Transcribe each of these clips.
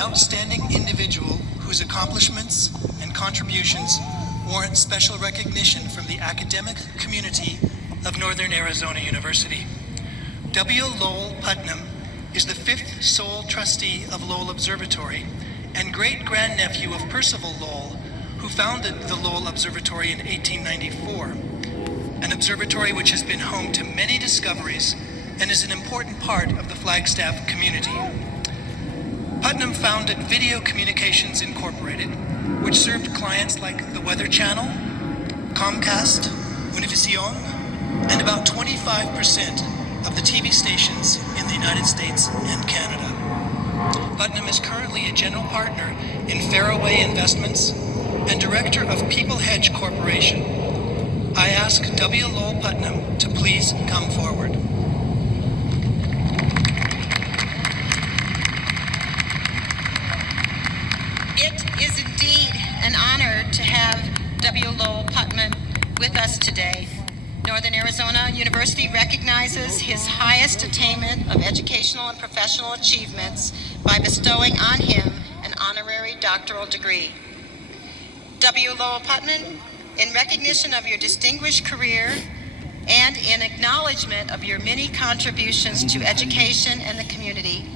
outstanding individual whose accomplishments and contributions warrant special recognition from the academic community of Northern Arizona University. W. Lowell Putnam is the fifth sole trustee of Lowell Observatory and great-grandnephew of Percival Lowell, who founded the Lowell Observatory in 1894, an observatory which has been home to many discoveries and is an important part of the Flagstaff community. Putnam founded Video Communications Incorporated, which served clients like the Weather Channel, Comcast, Univision, and about 25% of the TV stations in the United States and Canada. Putnam is currently a general partner in Fairway Investments and director of People Hedge Corporation. I ask W. Lowell Putnam to please come forward. It is indeed an honor to have W. Lowell Putnam with us today. Northern Arizona University recognizes his highest attainment of educational and professional achievements by bestowing on him an honorary doctoral degree. W. Lowell Putnam, in recognition of your distinguished career and in acknowledgement of your many contributions to education and the community,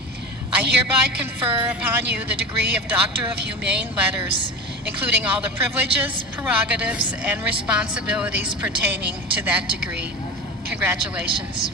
I hereby confer upon you the degree of Doctor of Humane Letters, including all the privileges, prerogatives, and responsibilities pertaining to that degree. Congratulations.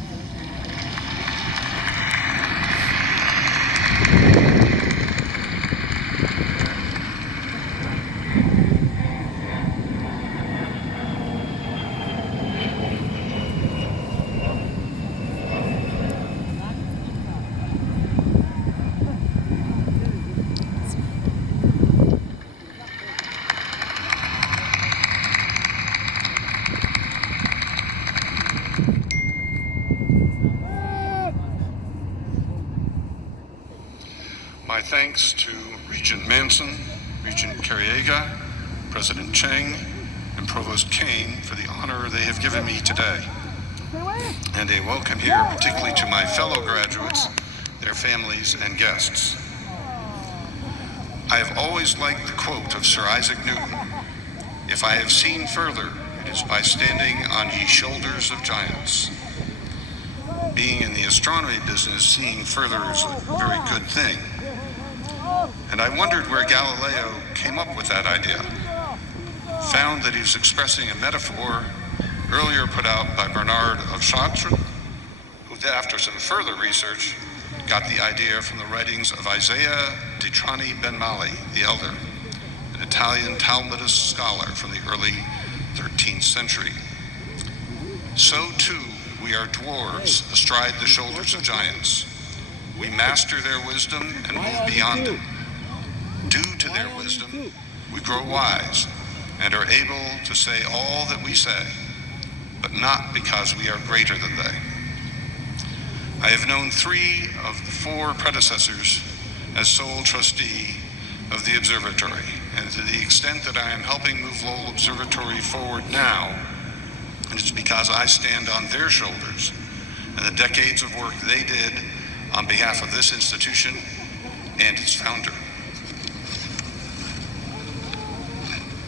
My thanks to Regent Manson, Regent Carriega, President Cheng, and Provost Kane for the honor they have given me today. And a welcome here particularly to my fellow graduates, their families, and guests. I have always liked the quote of Sir Isaac Newton, "If I have seen further, it is by standing on ye shoulders of giants." Being in the astronomy business, seeing further is a very good thing. And I wondered where Galileo came up with that idea. Found that he was expressing a metaphor earlier put out by Bernard of Chartres, who after some further research got the idea from the writings of Isaiah di Trani ben Mali, the elder, an Italian Talmudist scholar from the early 13th century. So too, we are dwarves astride the shoulders of giants. We master their wisdom and move beyond it. Due to their wisdom, we grow wise and are able to say all that we say, but not because we are greater than they. I have known 3 of the 4 predecessors as sole trustee of the observatory, and to the extent that I am helping move Lowell Observatory forward now, it is because I stand on their shoulders and the decades of work they did on behalf of this institution and its founder.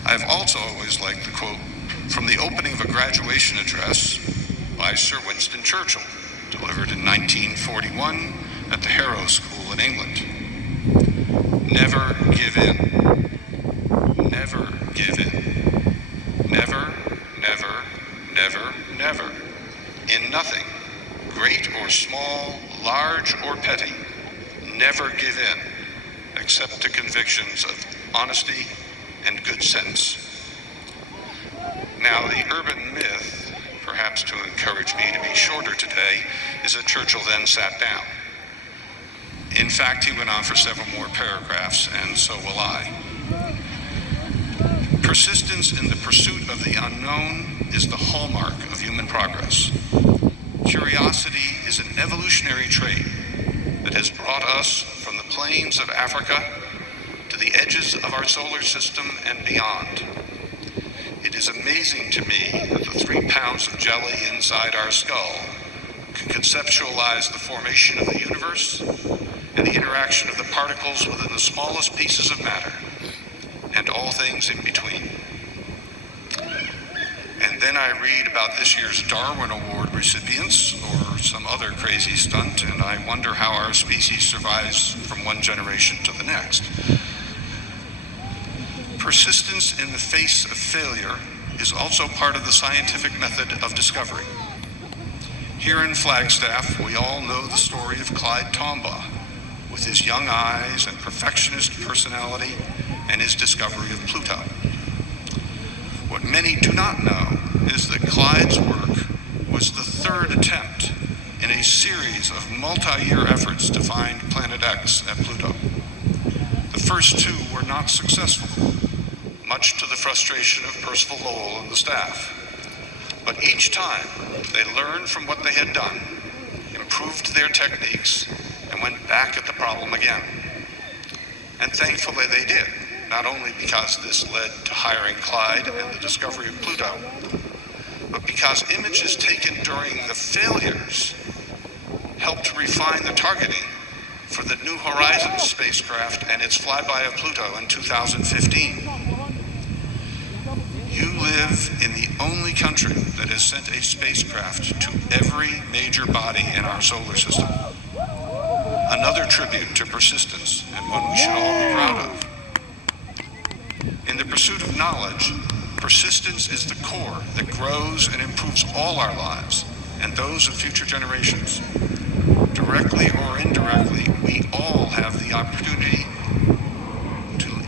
I have also always liked the quote from the opening of a graduation address by Sir Winston Churchill, delivered in 1941 at the Harrow School in England. Never give in. Never give in. Never, never, never, never. In nothing, great or small, large or petty, never give in, except to convictions of honesty and good sense. Now, the urban myth, perhaps to encourage me to be shorter today, is that Churchill then sat down. In fact, he went on for several more paragraphs, and so will I. Persistence in the pursuit of the unknown is the hallmark of human progress. Curiosity is an evolutionary trait that has brought us from the plains of Africa to the edges of our solar system and beyond. It is amazing to me that the 3 pounds of jelly inside our skull can conceptualize the formation of the universe and the interaction of the particles within the smallest pieces of matter, and all things in between. And then I read about this year's Darwin Award recipients or some other crazy stunt, and I wonder how our species survives from one generation to the next. Persistence in the face of failure is also part of the scientific method of discovery. Here in Flagstaff, we all know the story of Clyde Tombaugh, with his young eyes and perfectionist personality and his discovery of Pluto. What many do not know is that Clyde's work was the third attempt in a series of multi-year efforts to find Planet X at Pluto. The first two were not successful, much to the frustration of Percival Lowell and the staff. But each time, they learned from what they had done, improved their techniques, and went back at the problem again. And thankfully they did, not only because this led to hiring Clyde and the discovery of Pluto, but because images taken during the failures helped refine the targeting for the New Horizons spacecraft and its flyby of Pluto in 2015. You live in the only country that has sent a spacecraft to every major body in our solar system. Another tribute to persistence, and one we should all be proud of. In the pursuit of knowledge, persistence is the core that grows and improves all our lives and those of future generations. Directly or indirectly, we all have the opportunity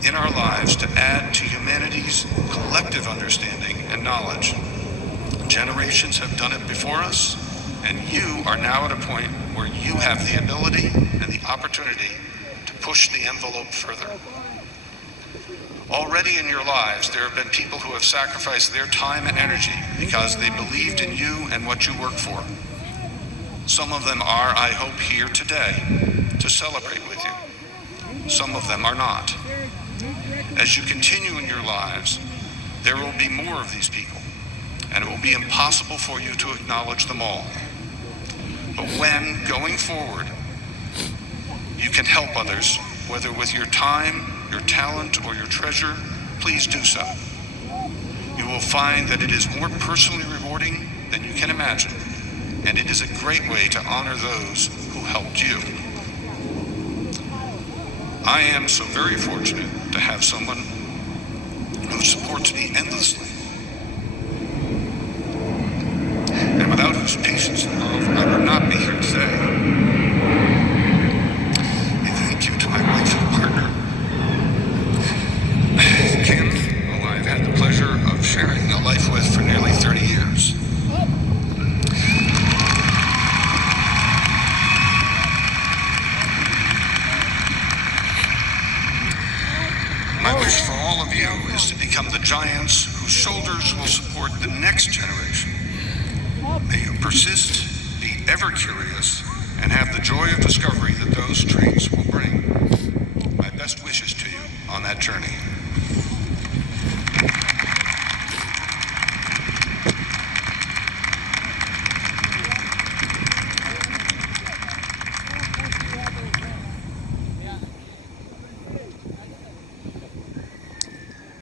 in our lives to add to humanity's collective understanding and knowledge. Generations have done it before us, and you are now at a point where you have the ability and the opportunity to push the envelope further. Already in your lives, there have been people who have sacrificed their time and energy because they believed in you and what you work for. Some of them are, I hope, here today to celebrate with you. Some of them are not. As you continue in your lives, there will be more of these people, and it will be impossible for you to acknowledge them all. But when, going forward, you can help others, whether with your time, your talent, or your treasure, please do so. You will find that it is more personally rewarding than you can imagine, and it is a great way to honor those who helped you. I am so very fortunate to have someone who supports me endlessly, and without whose patience and love I would not be here today. A thank you to my wife and partner, Kim, who I've had the pleasure of sharing a life with for nearly 30 years. My wish for all of you is to become the giants whose shoulders will support the next generation. May you persist, be ever curious, and have the joy of discovery that those traits will bring. My best wishes to you on that journey.